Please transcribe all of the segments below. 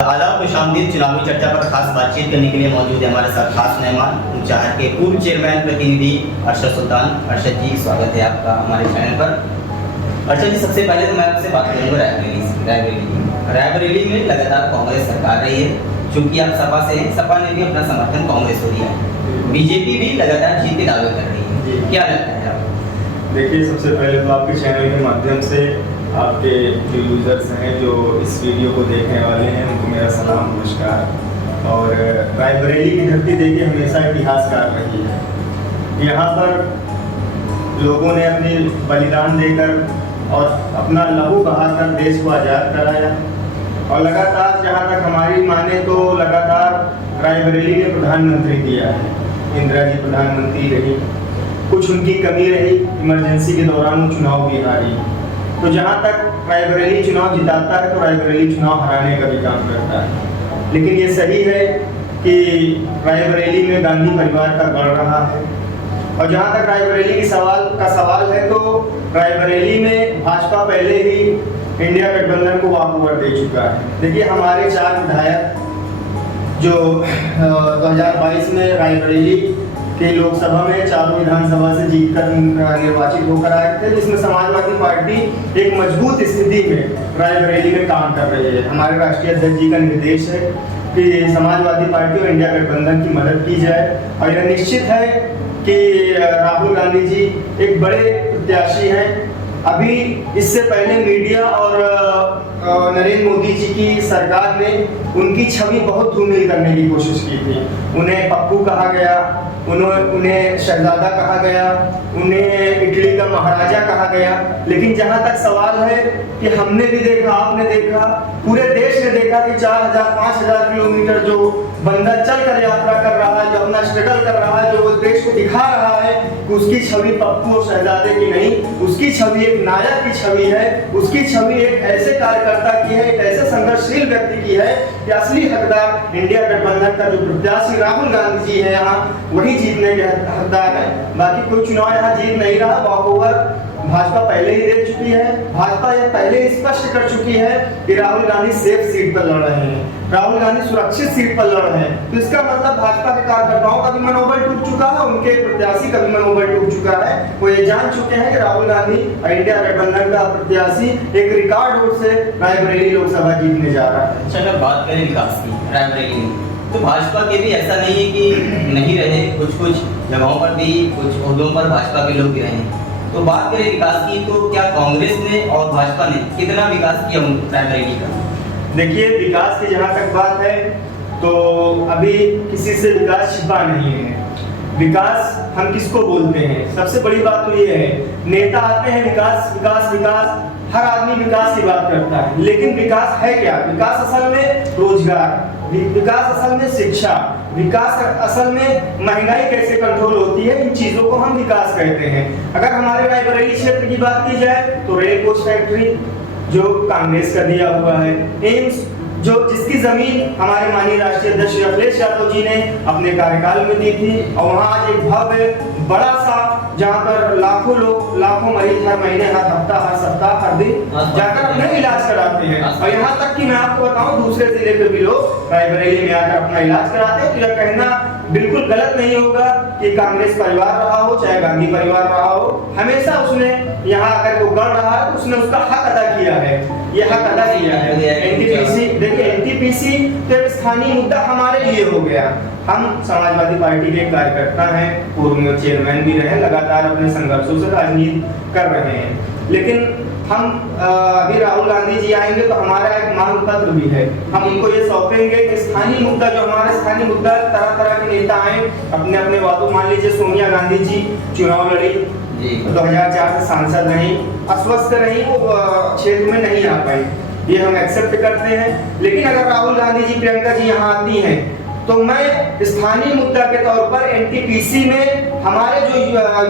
आदाब खुशामदीद। चुनावी चर्चा पर खास बातचीत करने के लिए मौजूद है हमारे साथ खास मेहमान ऊंचाहर के पूर्व चेयरमैन प्रतिनिधि अरशद सुल्तान। अरशद जी, स्वागत है आपका हमारे चैनल पर। अरशद जी, सबसे पहले तो मैं आपसे बात करूँगा रायबरेली में लगातार कांग्रेस सरकार रही है। चूंकि आप सपा से हैं, सपा ने भी अपना समर्थन कांग्रेस को दिया है, बीजेपी भी लगातार जीत के दावे कर रही है, क्या लगता है आपको? देखिए, सबसे पहले तो आपके चैनल के माध्यम से आपके जो यूज़र्स हैं जो इस वीडियो को देखने वाले हैं उनको मेरा सलाम नमस्कार। और रायबरेली की धरती देखिए हमेशा इतिहासकार रही है। यहाँ पर लोगों ने अपनी बलिदान देकर और अपना लहू बहाकर देश को आज़ाद कराया और लगातार, जहाँ तक हमारी माने तो लगातार रायबरेली ने प्रधानमंत्री दिया है। इंदिरा जी प्रधानमंत्री रही, कुछ उनकी कमी रही, इमरजेंसी के दौरान वो चुनाव भी हारी। तो जहाँ तक रायबरेली चुनाव जिताता है तो रायबरेली चुनाव हराने का भी काम करता है। लेकिन ये सही है कि रायबरेली में गांधी परिवार का गढ़ रहा है। और जहाँ तक रायबरेली की सवाल है तो रायबरेली में भाजपा पहले ही इंडिया गठबंधन को वॉकओवर दे चुका है। देखिए, हमारे 4 विधायक जो 2022 में रायबरेली के लोकसभा में चारों विधानसभा से जीतकर निर्वाचित होकर आए थे, जिसमें समाजवादी पार्टी एक मजबूत स्थिति में रायबरेली में काम कर रही है। हमारे राष्ट्रीय अध्यक्ष जी का निर्देश है कि समाजवादी पार्टी और इंडिया गठबंधन की मदद की जाए। और यह निश्चित है कि राहुल गांधी जी एक बड़े प्रत्याशी हैं। अभी इससे पहले मीडिया और नरेंद्र मोदी जी की सरकार ने उनकी छवि बहुत धूमिल करने की कोशिश की थी। उन्हें पप्पू कहा गया, उन्हें शहजादा कहा गया, उन्हें इटली का महाराजा कहा गया। लेकिन जहां तक सवाल है कि हमने भी देखा, आपने देखा, पूरे देश ने देखा कि 4000-5000 किलोमीटर जो बंदा चलकर यात्रा कर रहा है, जो अपना स्ट्रगल कर रहा है, जो वो देश को दिखा रहा है कि उसकी छवि पप्पू और शहजादे की नहीं, उसकी छवि एक नायक की छवि है। उसकी छवि एक ऐसे कार्यकर्ता की है, एक ऐसे संघर्षशील व्यक्ति की है कि असली हकदार इंडिया गठबंधन का जो प्रत्याशी राहुल गांधी जी है यहाँ वही जीतने के हकदार है। बाकी कोई चुनाव यहाँ जीत नहीं रहा। वॉकओवर भाजपा पहले ही दे चुकी है। भाजपा यह पहले ही स्पष्ट कर चुकी है कि राहुल गांधी सेफ सीट पर लड़ रहे हैं, राहुल गांधी सुरक्षित सीट पर लड़ रहे हैं। तो इसका मतलब भाजपा के कार्यकर्ताओं का भी मनोबल टूट चुका है, उनके प्रत्याशी का भी मनोबल टूट चुका है। वो ये जान चुके हैं कि राहुल गांधी और इंडिया गठबंधन का प्रत्याशी एक रिकॉर्ड वोट से रायबरेली लोकसभा जीतने जा रहा है। अच्छा, अगर बात करें विकास की रायबरेली में, तो भाजपा के भी ऐसा नहीं है कि नहीं रहे, कुछ जगहों पर भी कुछ ओहदों पर भाजपा के लोग भी रहे। तो बात करें विकास की, तो क्या कांग्रेस ने और भाजपा ने कितना विकास किया रायबरेली का? देखिए, विकास की जहाँ तक बात है तो अभी किसी से विकास छिपा नहीं है। विकास हम किसको बोलते हैं? सबसे बड़ी बात तो ये है, नेता आते हैं विकास विकास विकास, हर आदमी विकास की बात करता है, लेकिन विकास है क्या? विकास असल में रोजगार, विकास असल में शिक्षा, विकास असल में महंगाई कैसे कंट्रोल होती है, इन चीजों को हम विकास कहते हैं। अगर हमारे रायबरेली क्षेत्र की बात की जाए तो रेल कोच फैक्ट्री जो कांग्रेस का दिया हुआ है, एम्स जो जिसकी जमीन हमारे माननीय राष्ट्रीय अध्यक्ष अखिलेश यादव जी ने अपने कार्यकाल में दी थी, और वहाँ आज एक भव्य बड़ा सा, जहाँ पर लाखों लोग, लाखों मरीज हर महीने, हर हफ्ता, हर सप्ताह, हर दिन जाकर अपना इलाज कराते हैं। और यहाँ तक कि मैं आपको बताऊं, दूसरे जिले के भी लोग रायबरेली में आकर अपना इलाज कराते हैं। तो यह कहना बिल्कुल गलत नहीं होगा कि कांग्रेस परिवार रहा हो चाहे गांधी परिवार रहा हो, हमेशा उसने यहाँ अगर वो गढ़ रहा है तो उसने उसका हक अदा किया है, ये हक अदा किया है। एनटीपीसी, देखिए एनटीपीसी तो स्थानीय मुद्दा हमारे लिए हो गया। हम समाजवादी पार्टी के कार्यकर्ता हैं, पूर्व चेयरमैन भी रहे, लगातार अपने संघर्षों से राजनीति कर रहे हैं। लेकिन हम अभी राहुल गांधी जी आएंगे तो हमारा एक मांग पत्र भी है, हम उनको ये सौंपेंगे कि स्थानीय मुद्दा, जो हमारे स्थानीय मुद्दा, तरह तरह के नेता आए अपने अपने वादों, मान लीजिए सोनिया गांधी जी चुनाव लड़ी, 2004 से सांसद रही, अस्वस्थ रही, वो क्षेत्र में नहीं आ पाई, ये हम एक्सेप्ट करते हैं। लेकिन अगर राहुल गांधी जी, प्रियंका जी यहाँ आती हैं तो मैं स्थानीय मुद्दा के तौर पर एनटीपीसी में हमारे जो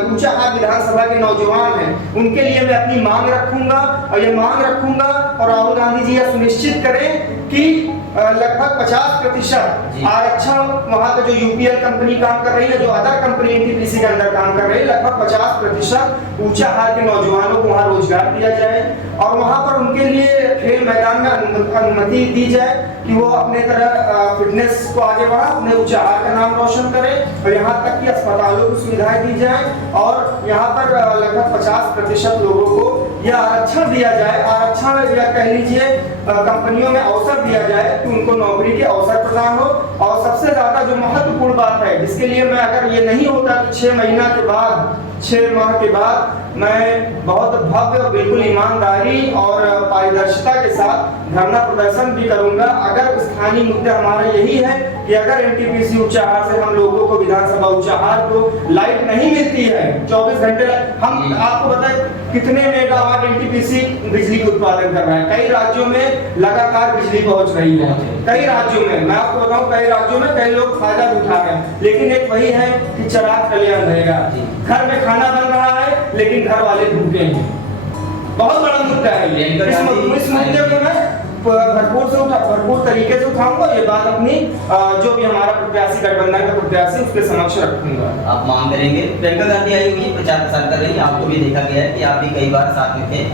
ऊंचाहार विधानसभा के नौजवान हैं उनके लिए मैं अपनी मांग रखूंगा, और ये मांग रखूंगा और राहुल गांधी जी यह सुनिश्चित करें कि लगभग 50% आरक्षण वहाँ पे जो यूपीएल कंपनी काम कर रही है, जो अदर कंपनी एनटीपीसी के अंदर काम कर रही है, लगभग 50% ऊंचाहार के नौजवानों को वहाँ रोजगार दिया जाए और वहाँ पर उनके लिए खेल मैदान में अनुमति दी जाए कि वो अपने तरह फिटनेस को आगे बढ़ा, अपने ऊंचाहार का नाम रोशन करे और यहाँ तक कि अस्पतालों की सुविधाएं दी जाए और यहाँ पर लगभग 50% लोगों को यह आरक्षण दिया जाए। आरक्षण या कह लीजिए कंपनियों में अवसर दिया जाए कि उनको नौकरी के अवसर प्रदान हो। और सबसे ज्यादा जो महत्वपूर्ण बात है, जिसके लिए मैं अगर ये नहीं होता तो 6 महीना के बाद, 6 माह के बाद मैं बहुत भव्य और बिल्कुल ईमानदारी और पारदर्शिता के साथ धरना प्रदर्शन भी करूंगा। अगर स्थानीय मुद्दे हमारा यही है कि अगर एनटीपीसी ऊंचाहार से हम लोगों को, विधानसभा ऊंचाहार को लाइट नहीं मिलती है 24 घंटे, हम आपको बताएं कितने मेगावाट एनटीपीसी बिजली का उत्पादन कर रहा है। कई राज्यों में लगातार बिजली पहुंच रही है, कई राज्यों में, मैं आपको बताऊं कई राज्यों में कई लोग फायदा उठा रहे हैं। लेकिन एक वही है कि चिराग कल्याण रहेगा, घर में खाना बन रहा है लेकिन घर वाले भूखे हैं। बहुत बड़ा मुद्दा है इस मुद्दे को मैं भरपूर तरीके से उठाऊंगा। ये बात अपनी जो भी हमारा प्रत्याशी, गठबंधन का प्रत्याशी, उसके समक्ष रखूंगा। आप मांग करेंगे। प्रियंका गांधी आई हुई प्रचार प्रसार कर रही है, आपको भी देखा गया है कि आप भी कई बार साथ में थे,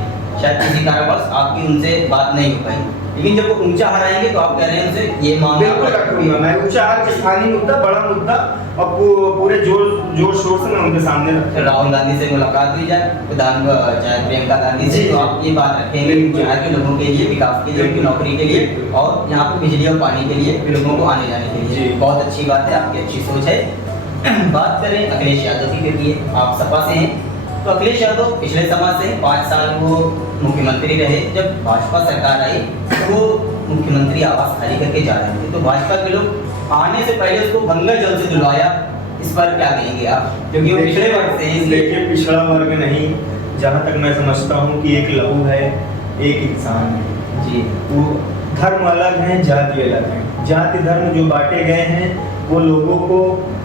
शायद किसी कारणवश आपकी उनसे बात नहीं हो पाई, लेकिन जब वो ऊंचाहार आएंगे तो आप कह रहे हैं उनसे ये मांग बिल्कुल रखूंगा। मैं ऊंचाहार के स्थानीय मुद्दा, बड़ा मुद्दा और पूरे जोर शोर से मैं उनके सामने रखूंगा। राहुल गांधी से मुलाकात हुई जाए, चाहे प्रियंका गांधी से, तो आप ये बात रखेंगे ऊंचाहार के लोगों के लिए, विकास के लिए, उनकी नौकरी के लिए और यहाँ पे बिजली और पानी के लिए लोगों को आने जाने के लिए। बहुत अच्छी बात है, आपकी अच्छी सोच है। बात करें अखिलेश यादव की, क्योंकि आप सपा से हैं, तो अखिलेश यादव पिछले समय से 5 साल वो मुख्यमंत्री रहे। जब भाजपा सरकार आई तो वो मुख्यमंत्री आवास खाली करके जा रहे थे, तो भाजपा के लोग आने से पहले उसको गंगा जल से धुलवाया। इस पर क्या कहेंगे आप, क्योंकि वो पिछड़े वर्ग से हैं? देखिए, पिछड़ा वर्ग नहीं, जहाँ तक मैं समझता हूँ कि एक लहू है, एक इंसान है जी। वो धर्म अलग है, जाति अलग है। जाति धर्म जो बांटे गए हैं वो लोगों को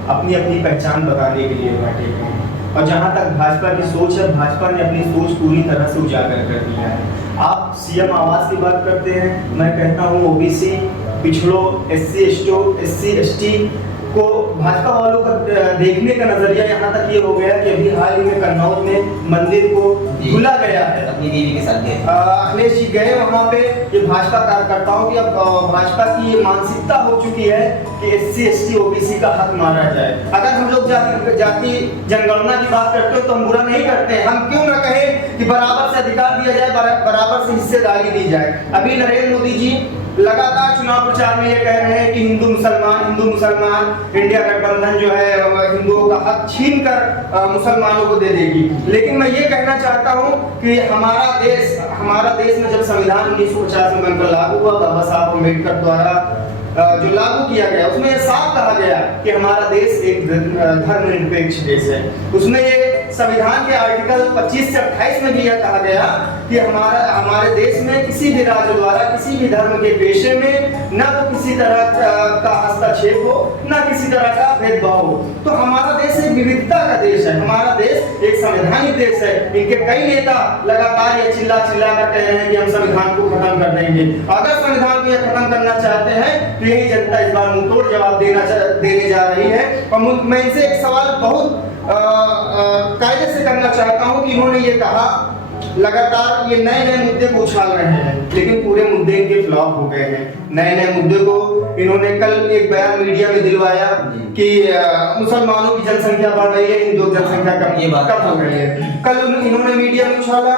अपनी अपनी पहचान बताने के लिए बांटे गए हैं। और जहाँ तक भाजपा की सोच है, भाजपा ने अपनी सोच पूरी तरह से उजागर कर दिया है। आप सीएम आवास की बात करते हैं, मैं कहता हूँ ओबीसी, पिछड़ों, एससी एसटी को भाजपा वालों का देखने का नजरिया यहाँ तक ये हो गया कि अभी हाल ही में कन्नौज में मंदिर को धुला गया है, अपनी बीवी के साथ गए। अखिलेश जी गए वहाँ पे। ये भाजपा कार्यकर्ताओं की अब भाजपा की ये मानसिकता हो चुकी है कि एससी एसटी ओबीसी का हक मारा जाए। अगर हम लोग जाति जनगणना की बात करते हो तो हम बुरा नहीं करते, हम क्यों ना कहें कि बराबर से अधिकार दिया जाए, बराबर से हिस्सेदारी दी जाए। अभी नरेंद्र मोदी जी लगातार चुनाव प्रचार में ये कह रहे हैं कि हिंदू मुसलमान इंडिया गठबंधन जो है हिंदुओं का हक छीन कर मुसलमानों को दे देगी। लेकिन मैं ये कहना चाहता हूँ कि हमारा देश में जब संविधान 1950 में बनकर लागू हुआ, बाबा साहब अम्बेडकर द्वारा जो लागू किया गया, उसमें ये साफ कहा गया कि हमारा देश एक धर्मनिरपेक्ष देश है। उसमें ये संविधान के आर्टिकल 25 से 28 में भी यह कहा गया कि हमारे देश में किसी भी राज्य द्वारा किसी भी धर्म के पेशे में न तो किसी तरह का हस्तक्षेप हो, न किसी तरह का भेदभाव हो। तो हमारा देश एक विविधता का देश है, हमारा देश एक संवैधानिक देश है। इनके कई नेता लगातार ये चिल्ला कर कह रहे हैं कि हम संविधान को खत्म कर देंगे। अगर संविधान को ये खत्म करना चाहते हैं तो यही जनता इस बार मुंहतोड़ जवाब देने जा रही है। और मैं इनसे एक सवाल बहुत कायदे से करना चाहता हूं कि इन्होंने ये कहा, लगातार ये नए मुद्दे को उछाल रहे हैं, लेकिन पूरे मुद्दे इनके फ्लॉप हो गए हैं। नए मुद्दे को इन्होंने कल एक बयान मीडिया में दिलवाया कि मुसलमानों की जनसंख्या बढ़ रही है, हिंदुओं की जनसंख्या कम हो रही है। कल इन्होंने मीडिया में उछाला,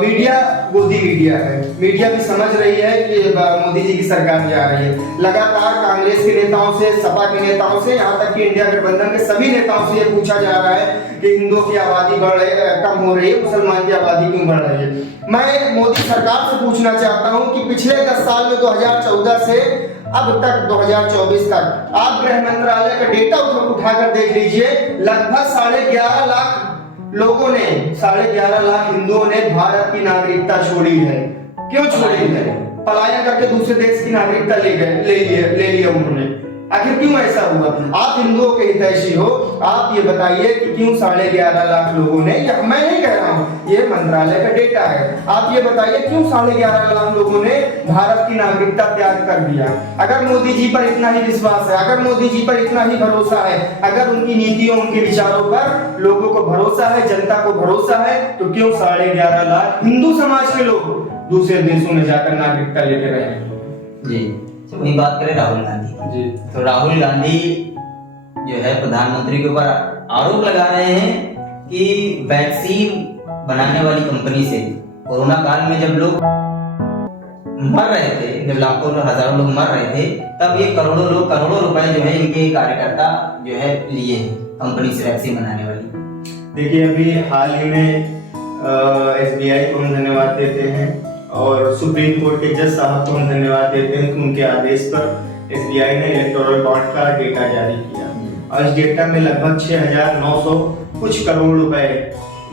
मीडिया गोदी मीडिया है, मीडिया भी समझ रही है कि मोदी जी की सरकार जा रही है। लगातार कांग्रेस के नेताओं से, सपा के नेताओं से, यहाँ तक कि इंडिया गठबंधन के सभी नेताओं से ये पूछा जा रहा है कि हिंदुओं की आबादी कम हो रही है, मुसलमान की आबादी क्यों बढ़ रही है। मैं मोदी सरकार से पूछना चाहता हूँ कि पिछले 10 साल में 2014 से अब तक 2024 तक आप गृह मंत्रालय का डेटा उठाकर देख लीजिए, लगभग 11.5 लाख लोगों ने, 11.5 लाख हिंदुओं ने भारत की नागरिकता छोड़ी है। क्यों छोड़ी है? पलायन करके दूसरे देश की नागरिकता ले लिया उन्होंने। आखिर क्यों ऐसा हुआ? आप हिंदुओं के हितैषी हो, आप ये बताइए कि क्यों 11.5 लाख लोगों ने, या मैं नहीं कह रहा हूँ, ये मंत्रालय का डेटा है। आप ये बताइए क्यों 11.5 लाख लोगों ने भारत की नागरिकता त्याग कर दिया? अगर मोदी जी पर इतना ही विश्वास है, अगर मोदी जी पर इतना ही भरोसा है, अगर उनकी नीतियों उनके विचारों पर लोगों को भरोसा है, जनता को भरोसा है, तो क्यों 11.5 लाख हिंदू समाज के लोग दूसरे देशों में जाकर नागरिकता लेते रहे? जी, तो वही बात करें राहुल गांधी की। जी, तो राहुल गांधी जो है प्रधानमंत्री के ऊपर आरोप लगा रहे हैं कि वैक्सीन बनाने वाली कंपनी से कोरोना काल में जब लोग मर रहे थे, जब लाखों और हजारों लोग मर रहे थे, तब ये करोड़ों लोग करोड़ों रुपए जो है इनके कार्यकर्ता जो है लिए हैं कंपनी से वैक्सीन बनाने वाली। देखिए, अभी हाल ही में SBI को हम धन्यवाद देते हैं और सुप्रीम कोर्ट के जज साहब को हम धन्यवाद देते हैं कि उनके आदेश पर SBI ने इलेक्टोरल बॉन्ड का डेटा जारी किया और इस डेटा में लगभग 6,900 कुछ करोड़ रुपए,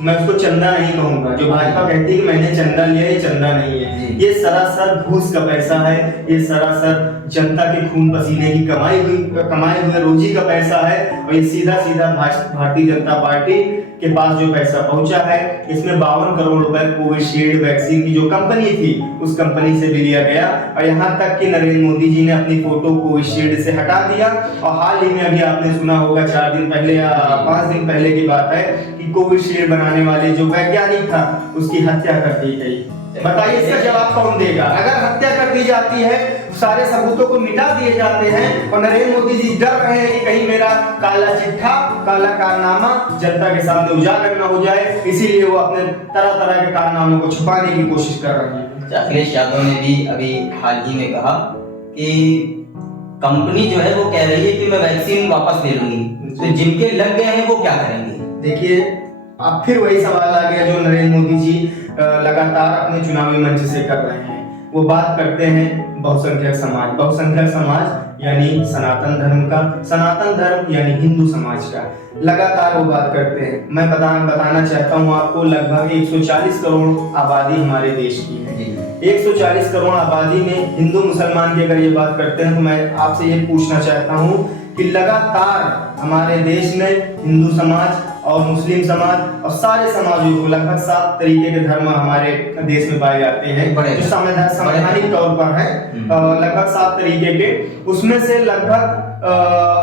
मैं उसको चंदा नहीं कहूंगा, जो भाजपा कहती है कि मैंने चंदा लिया, ये चंदा नहीं है, ये सरासर घूस का पैसा है, ये सरासर जनता के खून पसीने की कमाए हुए रोजी का पैसा है और ये सीधा भारतीय जनता पार्टी के पास जो पैसा पहुंचा है, इसमें 52 करोड़ रुपए कोविशील्ड वैक्सीन की जो कंपनी थी उस कंपनी से भी लिया गया और यहाँ तक कि नरेंद्र मोदी जी ने अपनी फोटो कोविशील्ड से हटा दिया और हाल ही में अभी आपने सुना होगा 4 दिन पहले या 5 दिन पहले की बात है कि कोविशील्ड बनाने वाले जो वैज्ञानिक था उसकी हत्या कर दी गई। बताइए इसका जवाब कौन देगा? अगर हत्या कर दी जाती है, सारे सबूतों को मिटा दिए जाते हैं और नरेंद्र मोदी जी डर रहे हैं कि कहीं मेरा काला चिट्ठा, काला कारनामा जनता के सामने उजागर न हो जाए, इसीलिए वो अपने तरह तरह के कारनामों को छुपाने की कोशिश कर रहे हैं। अखिलेश यादव ने भी अभी हाल ही में कहा कि कंपनी जो है वो कह रही है कि मैं वैक्सीन वापस ले लूंगी, तो जिनके लग गए हैं वो क्या करेंगे? देखिए, अब फिर वही सवाल आ गया जो नरेंद्र मोदी जी लगातार अपने चुनावी मंच से कर रहे हैं। वो बात करते हैं बहुसंख्यक समाज यानी सनातन धर्म का, सनातन धर्म यानी हिंदू समाज का, लगातार वो बात करते हैं। मैं बताना चाहता हूँ आपको, लगभग 140 करोड़ आबादी हमारे देश की है। 140 करोड़ आबादी में हिंदू मुसलमान की अगर ये बात करते हैं तो मैं आपसे ये पूछना चाहता हूँ कि लगातार हमारे देश में हिंदू समाज और मुस्लिम समाज और सारे समाजों को लगभग 7 तरीके के धर्म हमारे देश में पाए जाते हैं जो संवैधानिक तौर पर है, लगभग 7 तरीके के, उसमें से लगभग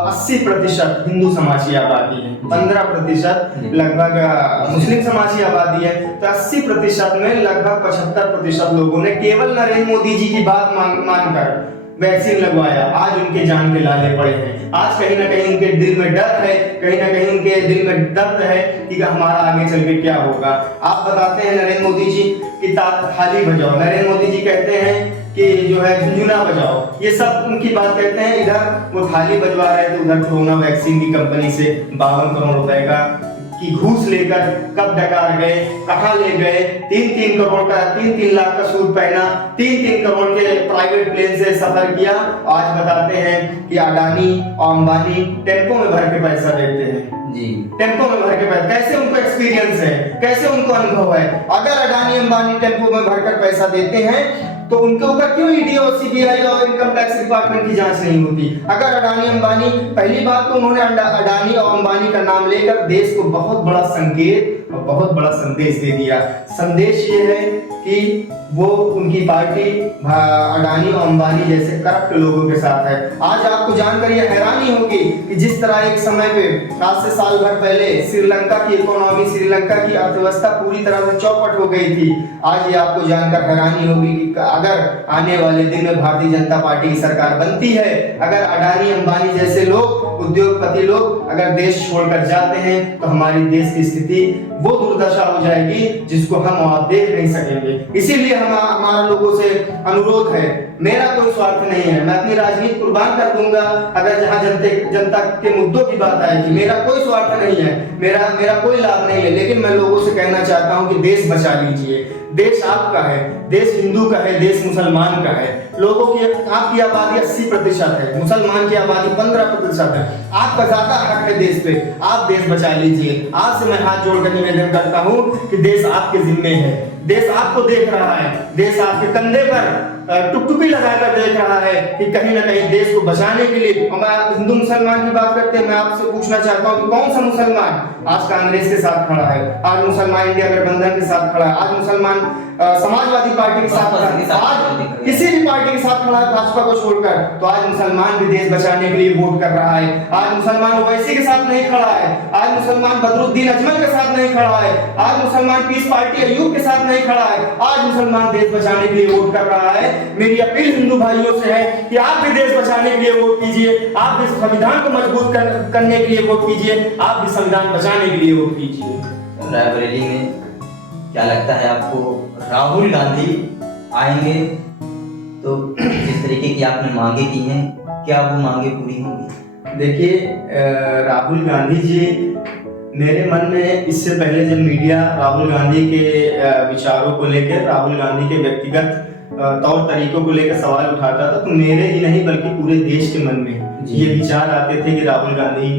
80% हिंदू समाज की आबादी है, 15% लगभग मुस्लिम समाज की आबादी है। तो 80% में लगभग 75% लोगों ने केवल नरेंद्र मोदी जी की बात मानकर वैक्सीन लगवाया। आज उनके जान के लाले पड़े हैं, आज कहीं ना कहीं उनके दिल में डर है, कहीं ना कहीं उनके दिल में दर्द है कि हमारा आगे चल के क्या होगा। आप बताते हैं नरेंद्र मोदी जी कि थाली बजाओ, नरेंद्र मोदी जी कहते हैं कि जो है झुंझुना बजाओ, ये सब उनकी बात कहते हैं। इधर वो थाली बजवा रहे थे, उधर कोरोना वैक्सीन की कंपनी से 52 करोड़ रुपए का की घूस लेकर कब डकार गए, कहाँ ले गए, 3-3 करोड़ का 3-3 लाख का सूद पहना, 3-3 करोड़ के प्राइवेट प्लेन से सफर किया। आज बताते हैं कि अडानी और अंबानी टेम्पो में भर के पैसा देते हैं जी, टेम्पो में भर के पैसा। कैसे उनको एक्सपीरियंस है, कैसे उनको अनुभव है? अगर अडानी अंबानी टेम्पो में भरकर पैसा देते हैं तो उनके ऊपर क्यों ईडी और सीबीआई और इनकम टैक्स डिपार्टमेंट की जांच नहीं होती? अगर अडानी अंबानी, पहली बात तो उन्होंने अडानी और अंबानी का नाम लेकर देश को बहुत बड़ा संकेत और बहुत बड़ा संदेश दे दिया। संदेश ये है कि वो उनकी पार्टी अडानी और अंबानी जैसे करप्ट लोगों के साथ है। आज आपको जानकर ये हैरानी होगी कि जिस तरह एक समय पे आज से साल भर पहले श्रीलंका की इकोनॉमी, श्रीलंका की अर्थव्यवस्था पूरी तरह से चौपट हो गई थी, आज ये आपको जानकर हैरानी होगी कि अगर आने वाले दिन में भारतीय जनता पार्टी की सरकार बनती है, अगर अडानी अंबानी जैसे लोग, उद्योगपति लोग अगर देश छोड़कर जाते हैं तो हमारी देश की स्थिति वो दुर्दशा हो जाएगी जिसको हम आप देख नहीं सकेंगे। इसीलिए हमारा लोगों से अनुरोध है, मेरा कोई स्वार्थ नहीं है, मैं अपनी राजनीति कुर्बान कर दूंगा अगर जहां जनता के मुद्दों की बात आएगी। मेरा कोई स्वार्थ नहीं है, मेरा कोई लाभ नहीं है, लेकिन मैं लोगों से कहना चाहता हूं कि देश बचा लीजिए। देश आपका है, देश हिंदू का है, देश मुसलमान का है। लोगों की, आपकी आबादी 80% है, मुसलमान की आबादी 15% है। आपका ज्यादा हक है देश पे, आप देश बचा लीजिए। आज से मैं हाथ जोड़कर निवेदन करता हूं कि देश आपके जिम्मे है, देश आपको देख रहा है, देश आपके कंधे पर टुकटुकी लगाकर देख रहा है कि कहीं ना कहीं देश को बचाने के लिए। और मैं हिंदू मुसलमान की बात करते हैं, मैं आपसे पूछना चाहता हूँ कि कौन सा मुसलमान आज कांग्रेस के साथ खड़ा है, आज मुसलमान इंडिया गठबंधन के साथ खड़ा है, आज मुसलमान समाजवादी पार्टी के साथ खड़ा है, आज किसी भी पार्टी के साथ खड़ा है भाजपा को छोड़कर। तो आज मुसलमान भी देश बचाने के लिए वोट कर रहा है। आज मुसलमान ओवैसी के साथ नहीं खड़ा है, आज मुसलमान बदरुद्दीन अजमल के साथ नहीं खड़ा है, आज मुसलमान पीस पार्टी अयूब के साथ नहीं खड़ा है, आज मुसलमान देश बचाने के लिए वोट कर रहा है। मेरी अपील हिंदू भाइयों से है कि आप भी देश बचाने के लिए वोट कीजिए, आप भी संविधान को मजबूत करने के लिए वोट कीजिए, आप भी संविधान बचाने के लिए वोट कीजिए। रायबरेली में क्या लगता है आपको, राहुल गांधी आएंगे तो जिस तरीके की आपने मांगे की हैं, क्या वो मांगे पूरी होंगी? देखिए, राहुल गांधी जी, मेरे मन में इससे पहले जब मीडिया राहुल गांधी के विचारों को लेकर, राहुल गांधी के व्यक्तिगत तौर तरीकों को लेकर सवाल उठाता था, तो मेरे ही नहीं बल्कि पूरे देश के मन में ये विचार आते थे कि राहुल गांधी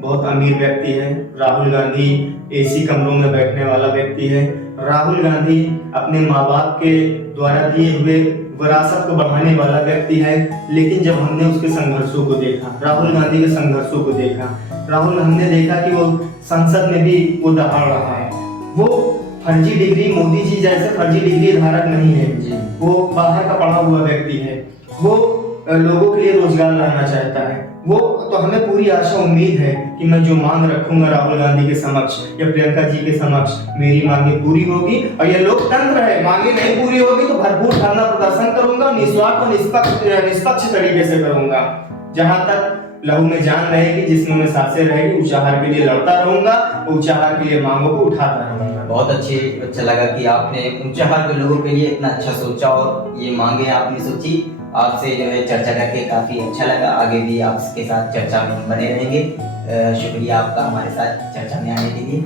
बहुत अमीर व्यक्ति है, राहुल गांधी एसी कमरों में बैठने वाला व्यक्ति है, राहुल गांधी अपने माँ बाप के द्वारा दिए हुए विरासत को बढ़ाने वाला व्यक्ति है। लेकिन जब हमने उसके संघर्षों को देखा, राहुल गांधी के संघर्षों को देखा, हमने देखा कि वो संसद में भी वो दहाड़ रहा है, वो फर्जी डिग्री, मोदी जी जैसे फर्जी डिग्री धारक नहीं है, वो बाहर का पढ़ा हुआ व्यक्ति है, वो लोगों के लिए रोजगार लाना चाहता है। वो तो हमें पूरी आशा उम्मीद है कि मैं जो मांग रखूंगा राहुल गांधी के समक्ष या प्रियंका जी के समक्ष, मेरी मांगे पूरी होगी। और ये लोकतंत्र है, मांगे नहीं पूरी होगी तो भरपूर धरना प्रदर्शन करूंगा, निस्वार्थ और निष्पक्ष तरीके से करूंगा। जहां तक लहू में जान रहेगी, जिस्म में सांसें रहेगी, ऊंचाहार के लिए लड़ता रहूंगा, ऊंचाहार के लिए मांगों को उठाता रहूंगा। बहुत अच्छा लगा कि आपने ऊंचाहार के लोगों के लिए इतना अच्छा सोचा और ये मांगे आपने सोची। आपसे जो है चर्चा करके काफी अच्छा लगा, आगे भी आपके साथ चर्चा में बने रहेंगे। शुक्रिया आपका हमारे साथ चर्चा में आने के लिए।